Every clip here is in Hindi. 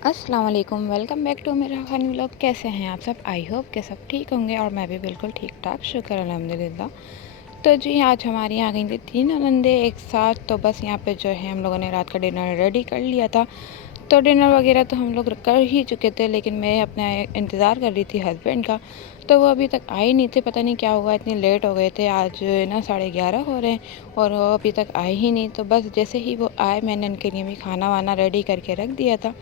अस्सलाम वालेकुम, वेलकम बैक टू मेरा फ़नी व्लॉग। कैसे हैं आप सब? आई होप कि सब ठीक होंगे और मैं भी बिल्कुल ठीक ठाक, शुक्र अल्हम्दुलिल्लाह। तो जी आज हमारे यहाँ गई थी 3 ननंदे एक साथ, तो बस यहाँ पे जो है हम लोगों ने रात का डिनर रेडी कर लिया था। तो डिनर वगैरह तो हम लोग कर ही चुके थे, लेकिन मैं अपना इंतज़ार कर रही थी हस्बैंड का। तो वो अभी तक आए नहीं थे, पता नहीं क्या हुआ, इतनी लेट हो गए थे। आज ना 11:30 हो रहे हैं और वो अभी तक आए ही नहीं। तो बस जैसे ही वो आए मैंने उनके लिए भी खाना वाना रेडी करके रख दिया था।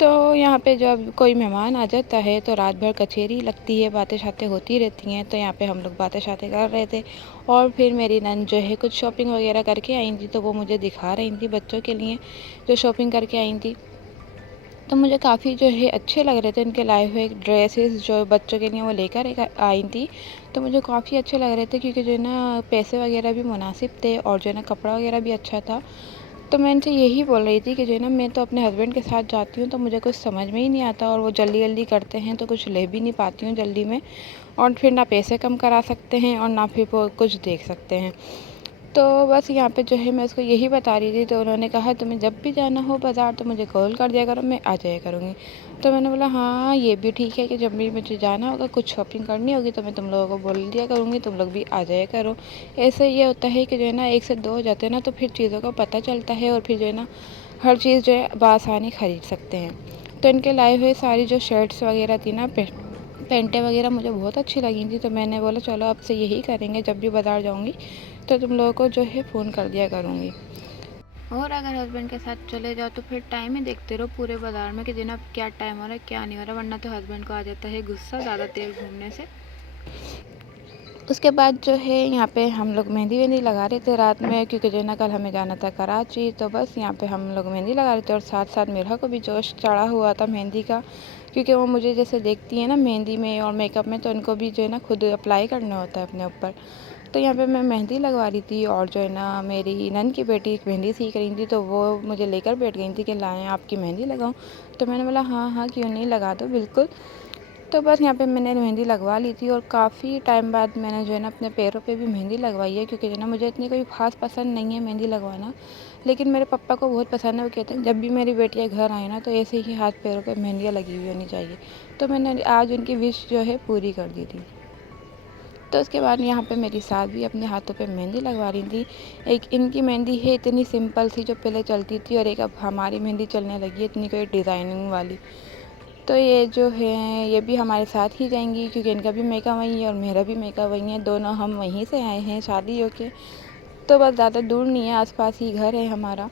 तो यहाँ पे जब कोई मेहमान आ जाता है तो रात भर कचेरी लगती है, बातें शातें होती रहती हैं। तो यहाँ पे हम लोग बातें शातें कर रहे थे और फिर मेरी नंद जो है कुछ शॉपिंग वगैरह करके आई थी, तो वो मुझे दिखा रही थी बच्चों के लिए जो शॉपिंग करके आई थी। तो मुझे काफ़ी जो है अच्छे लग रहे थे उनके लाए हुए ड्रेसेस जो बच्चों के लिए वो लेकर आई थी। तो मुझे काफ़ी अच्छे लग रहे थे क्योंकि जो है ना पैसे वगैरह भी मुनासिब थे और जो है ना कपड़ा वगैरह भी अच्छा था। तो मैं इनसे यही बोल रही थी कि जो है ना मैं तो अपने हस्बैंड के साथ जाती हूँ तो मुझे कुछ समझ में ही नहीं आता और वो जल्दी जल्दी करते हैं तो कुछ ले भी नहीं पाती हूँ जल्दी में, और फिर ना पैसे कम करा सकते हैं और ना फिर वो कुछ देख सकते हैं। तो बस यहाँ पे जो है मैं उसको यही बता रही थी, तो उन्होंने कहा तुम्हें जब भी जाना हो बाज़ार तो मुझे कॉल कर दिया करो, मैं आ जाया करूँगी। तो मैंने बोला हाँ ये भी ठीक है कि जब भी मुझे जाना होगा कुछ शॉपिंग करनी होगी तो मैं तुम लोगों को बोल दिया करूँगी, तुम लोग भी आ जाया करो। ऐसे ये होता है कि जो है ना एक से दो हो जाते हैं ना तो फिर चीज़ों का पता चलता है और फिर जो है ना हर चीज़ जो है बआसानी ख़रीद सकते हैं। तो इनके लाए हुए सारी जो शर्ट्स वगैरह थी ना, पेंटें वगैरह मुझे बहुत अच्छी लगी थी। तो मैंने बोला चलो अब से यही करेंगे, जब भी बाज़ार जाऊँगी तो तुम लोगों को जो है फ़ोन कर दिया करूँगी। और अगर हस्बैंड के साथ चले जाओ तो फिर टाइम ही देखते रहो पूरे बाज़ार में कि दिन अब क्या टाइम हो रहा है क्या नहीं हो रहा, वरना तो हस्बैंड को आ जाता है गुस्सा ज़्यादा देर घूमने से। उसके बाद जो है यहाँ पे हम लोग मेहंदी वेहंदी लगा रहे थे रात में, क्योंकि जो है ना कल हमें जाना था कराची। तो बस यहाँ पे हम लोग मेहंदी लगा रहे थे और साथ साथ मेरा को भी जोश चढ़ा हुआ था मेहंदी का, क्योंकि वो मुझे जैसे देखती है ना मेहंदी में और मेकअप में तो उनको भी जो है ना खुद अप्लाई करना होता है अपने ऊपर। तो यहाँ पे मैं मेहंदी लगवा रही थी और जो है ना मेरी नन की बेटी मेहंदी सीख रही थी, तो वो मुझे लेकर बैठ गई थी कि लाएँ आपकी मेहंदी लगाऊँ। तो मैंने बोला हाँ हाँ क्यों नहीं, लगा दो बिल्कुल। तो बस यहाँ पे मैंने मेहंदी लगवा ली थी और काफ़ी टाइम बाद मैंने जो है ना अपने पैरों पे भी मेहंदी लगवाई है, क्योंकि जो है ना मुझे इतनी कोई ख़ास पसंद नहीं है मेहंदी लगवाना, लेकिन मेरे पापा को बहुत पसंद है। वो कहते हैं जब भी मेरी बेटियाँ घर आए ना तो ऐसे ही हाथ पैरों पे मेहंदियाँ लगी हुई होनी चाहिए। तो मैंने आज उनकी विश जो है पूरी कर दी थी। तो उसके बाद यहाँ पे मेरी सास भी अपने हाथों पे मेहंदी लगवा रही थी। एक इनकी मेहंदी है इतनी सिंपल सी जो पहले चलती थी, और एक अब हमारी मेहंदी चलने लगी है इतनी कोई डिज़ाइनिंग वाली। तो ये जो है ये भी हमारे साथ ही जाएंगी, क्योंकि इनका भी मेकअप वहीं है और मेरा भी मेकअप वहीं है, दोनों हम वहीं से आए हैं शादी होके। तो बस ज़्यादा दूर नहीं है, आसपास ही घर है हमारा।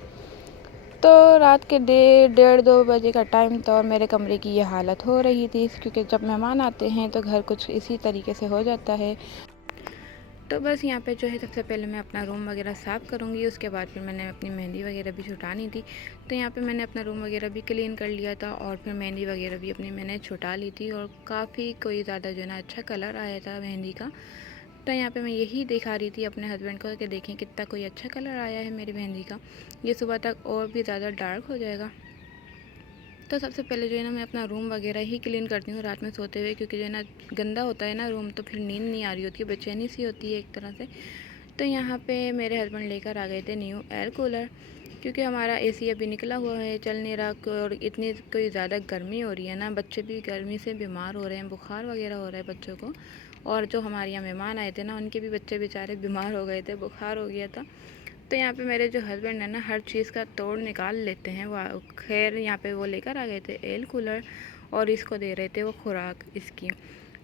तो रात के 1:30-2 बजे का टाइम था और मेरे कमरे की ये हालत हो रही थी, क्योंकि जब मेहमान आते हैं तो घर कुछ इसी तरीके से हो जाता है। तो बस यहाँ पे जो है सबसे पहले मैं अपना रूम वगैरह साफ़ करूँगी, उसके बाद फिर मैंने अपनी मेहंदी वगैरह भी छुटानी थी। तो यहाँ पे मैंने अपना रूम वगैरह भी क्लीन कर लिया था और फिर मेहंदी वगैरह भी अपनी मैंने छुटा ली थी, और काफ़ी कोई ज़्यादा जो है ना अच्छा कलर आया था मेहंदी का। तो यहाँ पे मैं यही दिखा रही थी अपने हस्बैंड को कि देखें कितना कोई अच्छा कलर आया है मेरी मेहंदी का, ये सुबह तक और भी ज़्यादा डार्क हो जाएगा। तो सबसे पहले जो है ना मैं अपना रूम वगैरह ही क्लीन करती हूँ रात में सोते हुए, क्योंकि जो है ना गंदा होता है ना रूम तो फिर नींद नहीं आ रही होती है, बेचैनी सी होती है एक तरह से। तो यहाँ पे मेरे हस्बैंड लेकर आ गए थे न्यू एयर कूलर, क्योंकि हमारा एसी अभी निकला हुआ है, चल नहीं रहा, और इतनी कोई ज़्यादा गर्मी हो रही है ना, बच्चे भी गर्मी से बीमार हो रहे हैं, बुखार वगैरह हो रहा है बच्चों को। और जो हमारे यहाँ मेहमान आए थे ना उनके भी बच्चे बेचारे बीमार हो गए थे, बुखार हो गया था। तो यहाँ पे मेरे जो हस्बैंड है ना हर चीज़ का तोड़ निकाल लेते हैं। वो खैर यहाँ पे वो लेकर आ गए थे एयर कूलर और इसको दे रहे थे वो खुराक इसकी।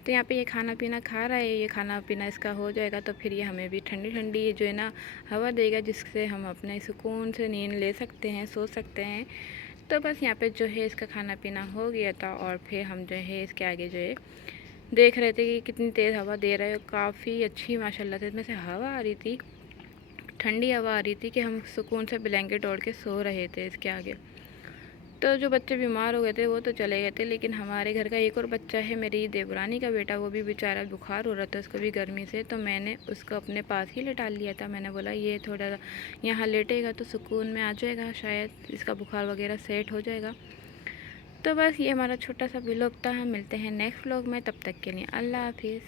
तो यहाँ पे ये खाना पीना खा रहा है, ये खाना पीना इसका हो जाएगा तो फिर ये हमें भी ठंडी ठंडी जो है ना हवा देगा, जिससे हम अपने सुकून से नींद ले सकते हैं, सो सकते हैं। तो बस यहाँ पे जो है इसका खाना पीना हो गया था और फिर हम जो है इसके आगे जो है देख रहे थे कि कितनी तेज़ हवा दे रहा है, काफ़ी अच्छी माशाल्लाह से इसमें से हवा आ रही थी, ठंडी हवा आ रही थी कि हम सुकून से ब्लैंकेट ओढ़ के सो रहे थे इसके आगे। तो जो बच्चे बीमार हो गए थे वो तो चले गए थे, लेकिन हमारे घर का एक और बच्चा है, मेरी देवरानी का बेटा, वो भी बेचारा बुखार हो रहा था उसको भी गर्मी से। तो मैंने उसको अपने पास ही लेटा लिया था, मैंने बोला ये थोड़ा यहाँ लेटेगा तो सुकून में आ जाएगा, शायद इसका बुखार वगैरह सेट हो जाएगा। तो बस ये हमारा छोटा सा व्लॉग था, हम मिलते हैं नेक्स्ट व्लॉग में, तब तक के लिए अल्लाह हाफिज़।